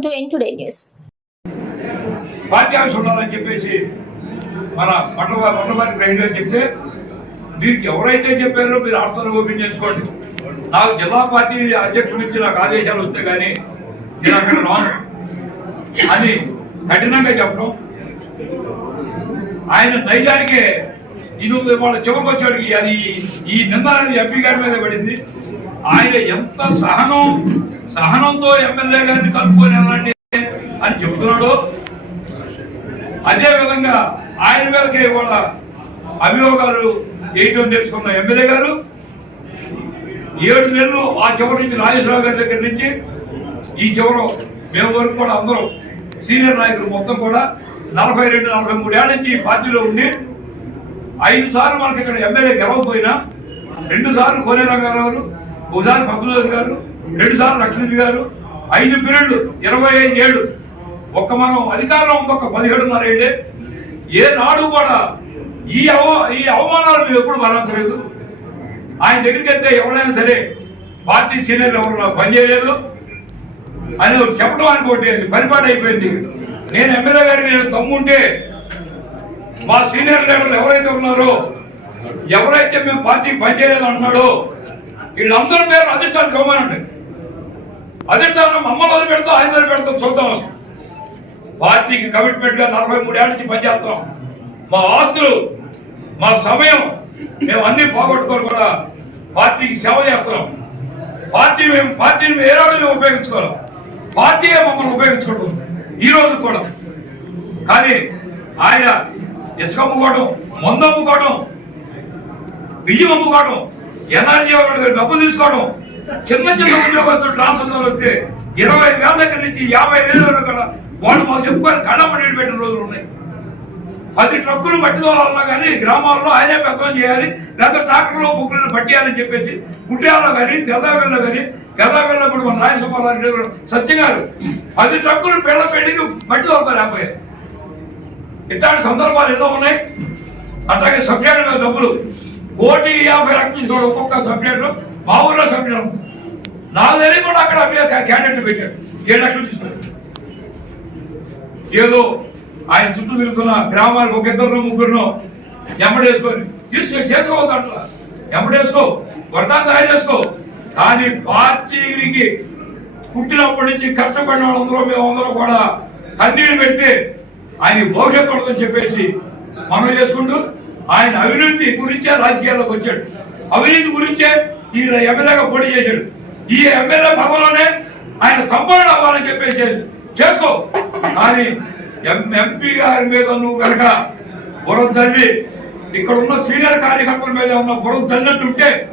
Welcome to N today news party ఉండాలని చెప్పేసి మన పట్టణ మండలానికి రైట్ చెప్తే దీనికి ఎవరైతే చెప్పారో మీరు ఆర్థర్ ఓపెన్ చేసుకోండి నాకు జిల్లా పార్టీ అధ్యక్షుడు ఇచ్చి నాకు ఆదేశాలు వస్తే కానీ నేను అక్కడ రాను. అని కఠినంగా చెప్పడం ఆయన నైజానికి ఇది వాళ్ళ చివరికి అది ఈ నింద అనేది ఎంపీ గారి మీద పడింది. ఆయన ఎంత సహనం సహనంతో ఎమ్మెల్యే గారిని కలుపుకొని వెళ్ళండి అని చెప్తున్నాడు అదే విధంగా ఆయన మీదకి వాళ్ళ అభియోగాలు వేయటం తెలుసుకున్న ఎమ్మెల్యే గారు ఏడు నెలలు ఆ చివరి నుంచి నాగేశ్వరరావు గారి దగ్గర నుంచి ఈ చివరు మేము వరకు కూడా అందరం సీనియర్ నాయకులు మొత్తం కూడా నలభై రెండు నలభై మూడు ఏళ్ళ నుంచి ఈ పార్టీలో ఉండి ఐదు సార్లు మనకి ఇక్కడ ఎమ్మెల్యే గెలవకపోయినా రెండు సార్లు కోనే రంగారావు గారు ఒకసారి పద్మనాథ్ గారు రెండు సార్లు లక్ష్మీ గారు ఐదు పీరియడ్లు ఇరవై ఐదు ఏడు. ఒక్క మనం అధికారంలో ఇంకొక పదిహేడున్నర ఏళ్ళే ఏ నాడు కూడా ఈ అవ ఈ అవమానాలు మేము ఎప్పుడు మరణించలేదు. ఆయన దగ్గరికి వెళ్తే ఎవరైనా సరే పార్టీ సీనియర్ ఎవరు నాకు పనిచేయలేదు అని చెప్పడం అనుకోటి అది అయిపోయింది. నేను ఎమ్మెల్యే గారికి నేను తమ్ముంటే మా సీనియర్ లీడర్లు ఎవరైతే ఉన్నారో ఎవరైతే మేము పార్టీ పనిచేయలేదు అంటున్నాడో వీళ్ళందరి పేరు అధిష్టానం ఇవ్వమనండి అధిష్టానం మమ్మల్ని వదిలి పెడతాం ఆయన వదిలిపెడతాం చూద్దాం పార్టీకి కమిట్మెంట్గా నలభై మూడేళ్ళ నుంచి పనిచేస్తాం మా ఆస్తులు మా సమయం మేము అన్ని పోగొట్టుకొని కూడా పార్టీకి సేవ చేస్తున్నాం. పార్టీ మేము పార్టీని ఏరాడు మేము ఉపయోగించుకోవాలి పార్టీయే మమ్మల్ని ఉపయోగించుకోవడం ఈ రోజు కూడా. కానీ ఆయన ఇసుక అమ్ముకోవడం మందు అమ్ముకోవడం బియ్యం అమ్ముకోవడం ఎనర్జీ ఒకటి డబ్బులు తీసుకోవడం చిన్న చిన్న ఉద్యోగస్తులు ట్రాన్స్ఫర్ వస్తే ఇరవై వేల దగ్గర నుంచి యాభై వేల వరకు కూడా వాళ్ళు మాకు చెప్పుకొని కళ్ళమని పెట్టిన రోజులు ఉన్నాయి. పది ట్రక్కులు మట్టి తోలాలన్నా కానీ గ్రామాల్లో ఆయనే పెద్దం చేయాలి లేదా ట్రాక్టర్లో బుక్కులను పట్టేయాలని చెప్పేసి పుట్టియాలో కానీ తెల్లవేళ్ళలో కానీ గదావేళ్ళలో ఇప్పుడు మన రాయసభలో సత్యం గారు పది ట్రక్కులు పిల్ల పెళ్ళికి మట్టి తోలుతారు ఇట్లాంటి సందర్భాలు ఎన్నో ఉన్నాయి. అట్లాగే సబ్జెక్ట్ డబ్బులు. కోటి యాభై లక్షలు ఒక్కొక్క సబ్జెక్టు మా ఊర్లో సభ్యులు. నాకు తెలియకుండా అక్కడ క్యాండిడేట్ పెట్టాడు. ఏడు లక్షలు తీసుకున్నాడు. ఏదో ఆయన చుట్టూ తిరుగుతున్న గ్రామాలకు ఒక ఇద్దరు ముగ్గురునో ఎంబడేసుకొని తీసుకొని చేసుకోవద్దు అట్లా ఎంబడేసుకో వర్తాన్ని తయారు చేసుకో. కానీ పార్టీకి పుట్టినప్పటి నుంచి కష్టపడిన వాళ్ళందరూ మేము అందరూ కూడా కన్నీళ్ళు పెడితే ఆయన భవిష్యత్తు ఉండదని చెప్పేసి మనం చేసుకుంటూ ఆయన అవినీతి గురించే రాజకీయాల్లోకి వచ్చాడు. అవినీతి గురించే ఈ ఎమ్మెల్యేగా పోటీ చేశాడు. ఈ ఎమ్మెల్యే పదవిలోనే ఆయన సంపూర్ణ అవ్వాలని చెప్పేసి చేసుకో. కానీ ఎం- ఎంపీ గారి మీద నువ్వు కనుక బురం చల్లి ఇక్కడ ఉన్న సీనియర్ కార్యకర్తల మీద ఉన్న బుర్ర చల్లినట్టుంటే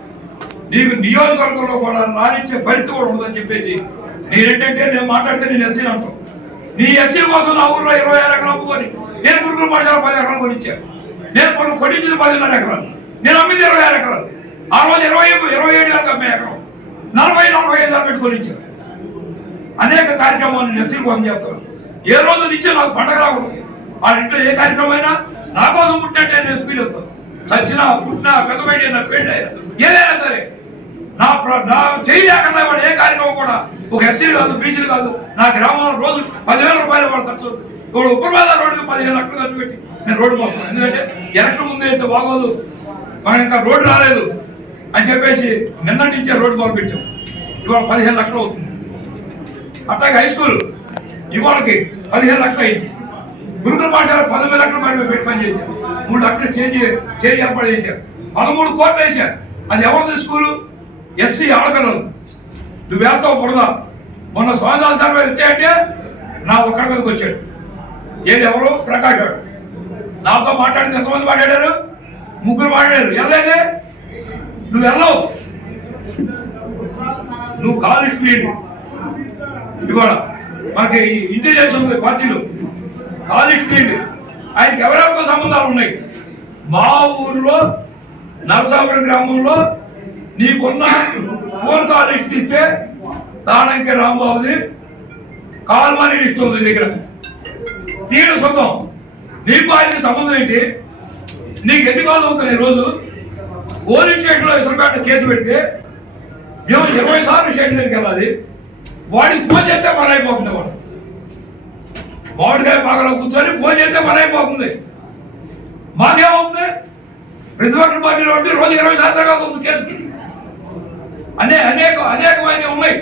నీకు నియోజకవర్గంలో కూడా రాణించే పరిస్థితి కూడా ఉండదని చెప్పేసి నేనేంటంటే నేను మాట్లాడితే నేను ఎస్సీ అంటాం నీ ఎస్సీ కోసం నా ఊర్లో ఇరవై ఆరు ఎకరాలు అమ్ముకొని నేను గురుగురు పాఠశాల పది ఎకరాలు కొనిచ్చాను. నేను కొన్ని కొనిచ్చింది పదిన్నర ఎకరాలు. నేను అమ్మింది ఇరవై ఆరు ఎకరాలు. ఆ రోజు ఇరవై ఇరవై ఏడు వేలకు అమ్మే ఎకరం నలభై నలభై ఐదు దాకా పెట్టుకొని ఇచ్చాను అనేక కార్యక్రమాలు నేను ఎస్సీ చేస్తాను. ఏ రోజు నుంచి నాకు పండగ రాకూడదు. వాళ్ళ ఇంట్లో ఏ కార్యక్రమం అయినా నా కోసం పుట్టినట్టే నేను ఫీల్ వస్తాను చచ్చినా పుట్టినా పెద్దబడి పెళ్ళి అయినా ఏదైనా సరే నా ప్ర- నా చేయి లేకుండా వాడు ఏ కార్యక్రమం కూడా ఒక ఎస్సీలు కాదు బీసీలు కాదు నా గ్రామంలో రోజు పదివేల రూపాయలు వాడు ఖర్చు ఇప్పుడు ఉప్పరవాద రోడ్డుకి పదిహేను లక్షలు ఖర్చు పెట్టి నేను రోడ్డు పోతున్నాను ఎందుకంటే ఎలక్షన్ ముందు అయితే బాగోదు. మనకి ఇంకా రోడ్డు రాలేదు. అని చెప్పేసి నిన్నటి నుంచే రోడ్డు పంపించాం. ఇవాళ పదిహేను లక్షలు అవుతుంది. అట్లాగే హై స్కూల్ ఇవాళకి పదిహేను లక్షలు అయింది. గురుకుల పాఠశాల పంతొమ్మిది లక్షల రూపాయలు పెట్టి పని చేశారు. మూడు లక్షలు చేంజ్ చేంజ్ ఏర్పాటు చేశారు. పదమూడు కోట్లు వేశారు. అది ఎవరిది స్కూలు ఎస్సీ ఆడపిల్లలు నువ్వు వేస్తావు బుడదా మొన్న స్వాతంత్ర తర్వాత మీద అంటే నా ఒక్కడి మీదకి వచ్చాడు. ఏది ఎవరు? ప్రకాష్ నాతో మాట్లాడింది ఎంతమంది మాట్లాడారు? ముగ్గురు మాట్లాడారు. వెళ్ళలేదే నువ్వు వెళ్ళవు నువ్వు కాలేజ్ ఫీల్డ్ ఇవాళ మనకి ఇంటెలిజెన్స్ ఉంది పార్టీలో. కాలేజ్ ఫీల్డ్ ఆయనకి ఎవరెవరితో సంబంధాలు ఉన్నాయి? మా ఊర్లో నరసాపురం గ్రామంలో నీకున్న ఫోన్ కాల్ లిస్ట్ ఇస్తే తానంకి రాంబాబుది కాల్ మనీ లిస్ట్ ఉంది దగ్గర. తీయడం సొంతం. నీకు ఆయనకి సంబంధం ఏంటి? నీకు ఎన్ని కాల్ అవుతున్నాయి రోజు? పోలీస్ స్టేషన్లో ఇసరపేట కేసు పెడితే మేము ఇరవై సార్లు స్టేషన్ దగ్గరికి వెళ్ళాలి. వాడికి ఫోన్ చేస్తే మన అయిపోతుంది వాడు. మామిడికాయ పాకలో కూర్చొని ఫోన్ చేస్తే మన అయిపోతుంది. మాకేమవుతుంది? ప్రతిపక్ష పార్టీలో ఉంటే రోజు ఇరవై శాతంగా ఉంది కేసుకి. అనే అనేక అనేకమైన ఉన్నాయి.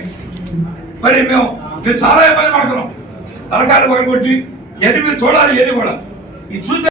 మరి మేము మేము చాలా ఇబ్బంది పడుతున్నాం. తలకాయలు పడగొట్టి ఎన్ని మీరు చూడాలి ఎన్ని కూడా. ఇది చూసే